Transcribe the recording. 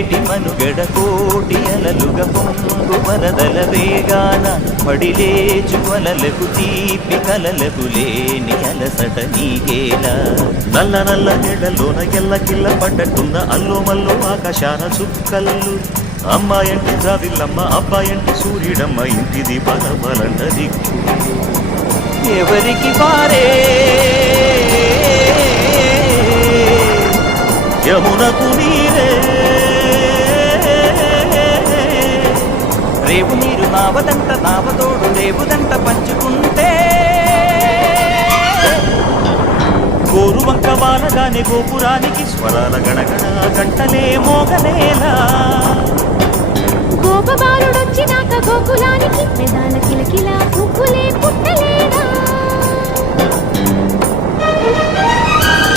పొంగేటి మనుగడ కోటి అలలుగా పొంగు వరదల వేగాన పడిలేచు వలలకు తీపి కలలకు లేని అలసట నీకేలా నల్ల నల్ల నెడలోన ఎల్లకిల్ల పడ్డట్టున్న అల్లో మల్లో ఆకాశాన చుక్కల్లు అమ్మాయంటి జాబిల్లమ్మ అబ్బాయంటి సూర్యుడమ్మ ఇంటిది బలబలంట దిక్కు ఎవరికి వారే యమునకు నీరే రేవు నీరు నావదంట నావతోడు రేవుదంట పంచుకుంటే గోరువంక వానగానే గోపురానికి స్వరాల గణగణ గంటలే మోగనేలా గోపబాలుడొచ్చినాక గోకులానికి పెదాల కిలకిలా పువ్వులే పుట్టలే